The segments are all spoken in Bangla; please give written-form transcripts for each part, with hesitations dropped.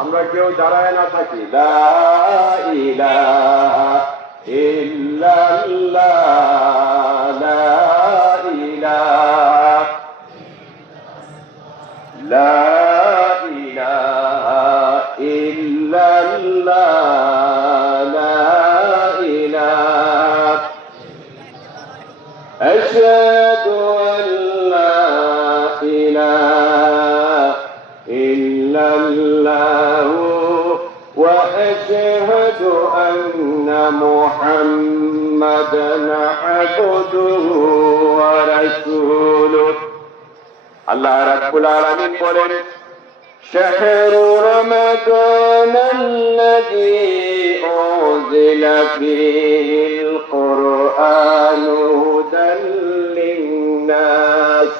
আমরা কেউ দাঁড়ায় না থাকি, লা ইলাহা ইল্লাল্লাহ, লা ইলাহা, লা ইলাহা ইল্লাল্লাহ, লা ইলাহা, আশহাদু আন লা ইলাহা ইল্লাল্লাহ ওয়া আশহাদু আন্না মুহাম্মাদান আবদুহু ওয়া রাসূলুহু। আল্লাহ রাব্বুল আলামিন বলেন, শাহরু রমাদানাল্লাযী উনজিলা ফীহিল কুরআনু হুদাল লিন-নাস।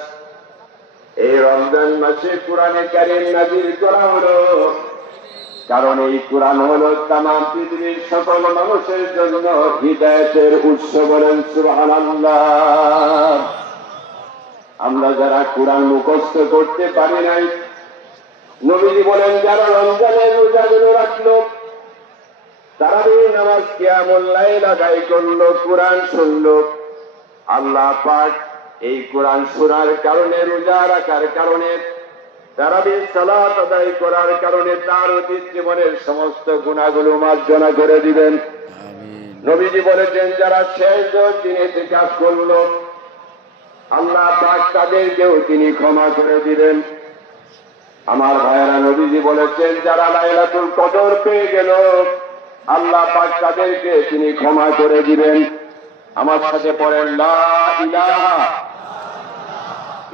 এই রমজান মাসে কোরআনে কারীম নাযিল করা হলো, কারণ এই কোরআন হলো তামাম পৃথিবীর সকল মানুষের জন্য হিদায়াতের উৎস। বলেন সুবহানাল্লাহ। আমরা যারা কোরআন মুখস্থ করতে পারি নাই, নবীজি বলেন যারা রমজানের রোজাগুলো রাখলো, তারাবির নামাজ, কিয়ামুল লাইল আদায় করলো, কোরআন শুনলো, আল্লাহ পাক এই কোরআন শোনার কারণে, রোজা রাখার কারণে, তারাবির সালাত আদায় করার কারণে তার অতীত জীবনের সমস্ত গুনাহগুলো মার্জনা করে দিবেন। নবীজি বলেছেন যারা শেষ 10 দিন ইতিকাফ করলো, আল্লাহ পাক তাদেরকেও তিনি ক্ষমা করে দিবেন। আমার ভাইয়েরা, নবীজি বলেছেন যারা লাইলাতুল কদর পেয়ে গেল, আল্লাহ পাক তাদেরকে তিনি ক্ষমা করে দিবেন। আমার সাথে পড়েন, লা ইলাহা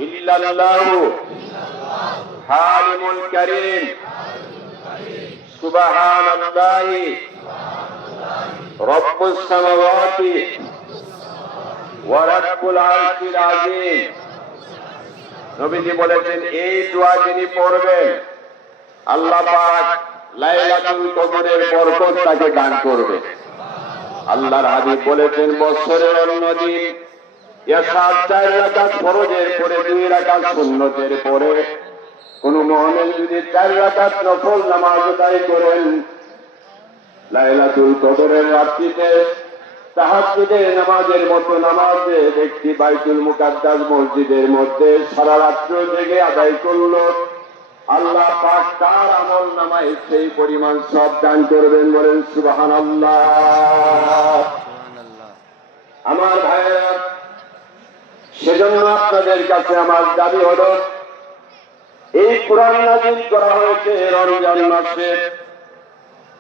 ইল্লাল্লাহু হালিমুল কারীম, সুবহানাল্লাহি রব্বুস সামাওয়াতি ওয়া রাব্বুল আরশিল আযীম। নবীজি বলেছেন এই দোয়া যিনি পড়বেন, আল্লাহ পাক লাইলাতুল কদরের বরকত তাকে দান করবে। আল্লাহর হাবিব বলেছেন বছরের অন্য দিন 4 রাকাত ফরজের পরে 2 রাকাত সুন্নতের পরে কোন মুমিন যদি 4 রাকাত নফল নামাজ আদায় করেন, লাইলাতুল কদরের রাত্রিতে তাহাজ্জুদের নামাজের মতো নামাজে ব্যক্তি বাইতুল মুকাদ্দাস মসজিদের মধ্যে সারা রাত্র জেগে আদায় করলো, আল্লাহ পাক তার আমল নামায় সেই পরিমাণ সওয়াব দান করবেন। বলেন সুবহানাল্লাহ। আমার ভাইয়েরা, সেজন্য আপনাদের কাছে আমার দাবি হলো, এই কোরআন নাযিল করা হয়েছে রমজান মাসে,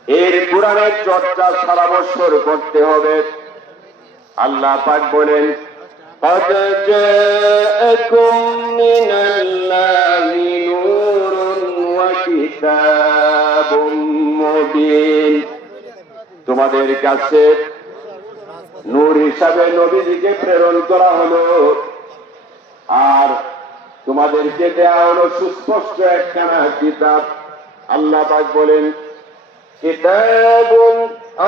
এর কোরআনের চর্চা সারা বছর করতে হবে। আল্লাহ পাক বলেন, قد جاءكم من الله نور وكتاب مبين। তোমাদের কাছে নূর হিসাবে নবীজিকে প্রেরণ করা হলো, আর তোমাদেরকে দেয়া হলো সুস্পষ্ট একখানা কিতাব। আল্লাহ পাক বলেন, কিতাবুন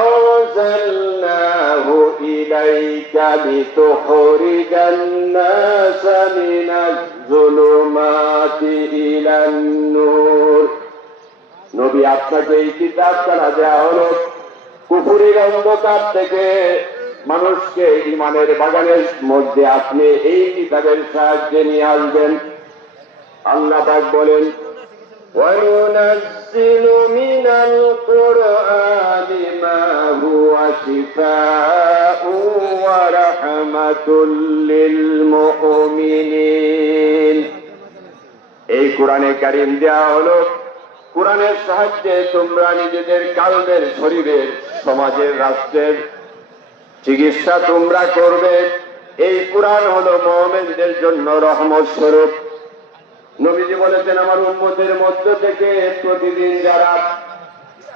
আনজালনাহু ইলাইকা লিতুখরিজান নাসা মিনাজ যুলুমাতি ইলান নূর। নবী, আপনাকে এই কিতাব দ্বারা দেয়া হলো কুফরের অন্ধকার থেকে মানুষকে ঈমানের বাগানের মধ্যে আপনি এই কিতাবের সাহায্যে নিয়ে আসবেন। আল্লাহ পাক বলেন, وَيُنَزِّلُ مِنَ الْقُرْآنِ مَا هُوَ شِفَاءٌ وَرَحْمَةٌ لِّلْمُؤْمِنِينَ। এই কোরআনে কারীম দেয়া হলো, কোরআনের সাহায্যে তোমরা নিজেদের কালবের, শরীরের, সমাজের, রাষ্ট্রের চিকিৎসা তোমরা করবে। এই কোরআন হলো মুমিনদের জন্য রহমত স্বরূপ। নবীজি বলেছেন আমার উম্মতের মধ্য থেকে প্রতিদিন যারা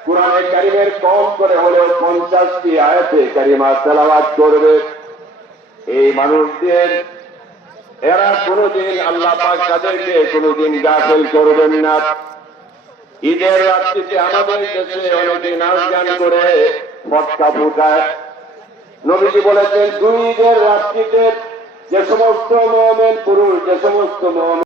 কোরআনে কারীমের কম করে হলেও 50টি আয়াতে কারিমা তেলাওয়াত করবে, এই মানুষদের এরা কোনদিন আল্লাহ পাক তাদেরকে কোনদিন গাফেল করবেন না। ঈদের রাত্রিতে আমাদের দেশে অনেকে নাচ গান করে ফটকা ফুটায়। নবীজি বলেছেন 2 ঈদের রাত্রিতে যে সমস্ত মুমিন পুরুষ, যে সমস্ত মুমিন